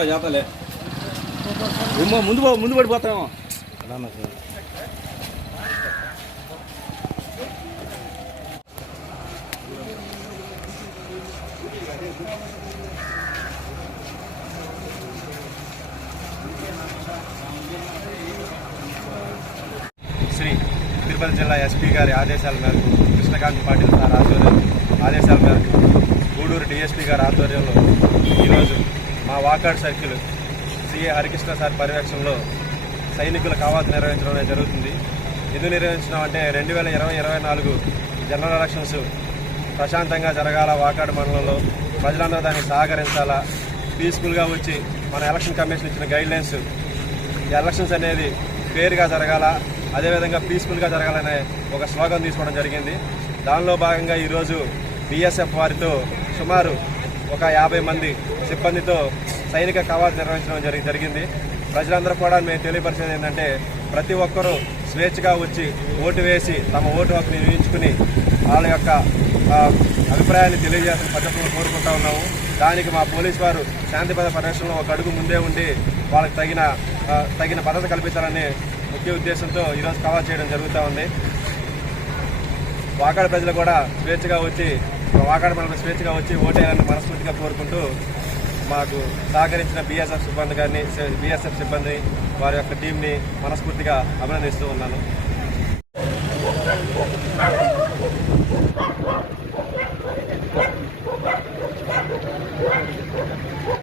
గురవ చేతలే ఏమో ముందు పో- ముందు పడిపోతామో శ్రీ తిరుపతి జిల్లా ఎస్పీ గారి ఆదేశాల మేరకు కృష్ణకాంత్ పాటిల్ సార్ ఆధ్వర్యం ఆదేశాల మేరకు గూడూరు డిఎస్పీ గారి ఆధ్వర్యంలో ఈరోజు మా Vakad circle CA Harikrishna sir పర్యవేక్షణలో సైనికుల కావాతు నిర్వహించడం అనేది జరుగుతుంది. ఎందుకు నిర్వహించడం అంటే రెండు వేల ఇరవై ఇరవై నాలుగు జనరల్ ఎలక్షన్స్ ప్రశాంతంగా జరగాల వాకాడు మండలంలో. ప్రజలందరూ దాన్ని సహకరించాలా? పీస్ఫుల్గా వచ్చి మన ఎలక్షన్ కమిషన్ ఇచ్చిన గైడ్ లైన్స్ ఈ ఎలక్షన్స్ అనేది ఫేర్గా జరగాల? అదేవిధంగా పీస్ఫుల్గా జరగాలనే ఒక స్లోగన్ తీసుకోవడం జరిగింది. దానిలో భాగంగా ఈరోజు బిఎస్ఎఫ్ వారితో సుమారు ఒక యాభై మంది సిబ్బందితో సైనిక కవాతు నిర్వహించడం జరి జరిగింది. ప్రజలందరూ కూడా మేము తెలియపరిచేది ఏంటంటే ప్రతి ఒక్కరూ స్వేచ్ఛగా వచ్చి ఓటు వేసి తమ ఓటు హక్కుని వినియోగించుకుని వాళ్ళ యొక్క అభిప్రాయాన్ని తెలియజేసిన పద్ధతులను కోరుకుంటా ఉన్నాము. దానికి మా పోలీస్ వారు శాంతిపద పరిరక్షణలో ఒక అడుగు ముందే ఉండి వాళ్ళకి తగిన తగిన భద్రత కల్పించాలనే ముఖ్య ఉద్దేశంతో ఈరోజు కవర్ చేయడం జరుగుతూ ఉంది. వాకాడ ప్రజలు కూడా స్వేచ్ఛగా వచ్చి వాకాడ మనం స్వేచ్ఛగా వచ్చి ఓటేయాలని మనస్ఫూర్తిగా కోరుకుంటూ మాకు సహకరించిన బీఎస్ఎఫ్ సిబ్బంది గారిని బీఎస్ఎఫ్ సిబ్బంది వారి యొక్క టీంని మనస్ఫూర్తిగా అభినందిస్తూ ఉన్నాను.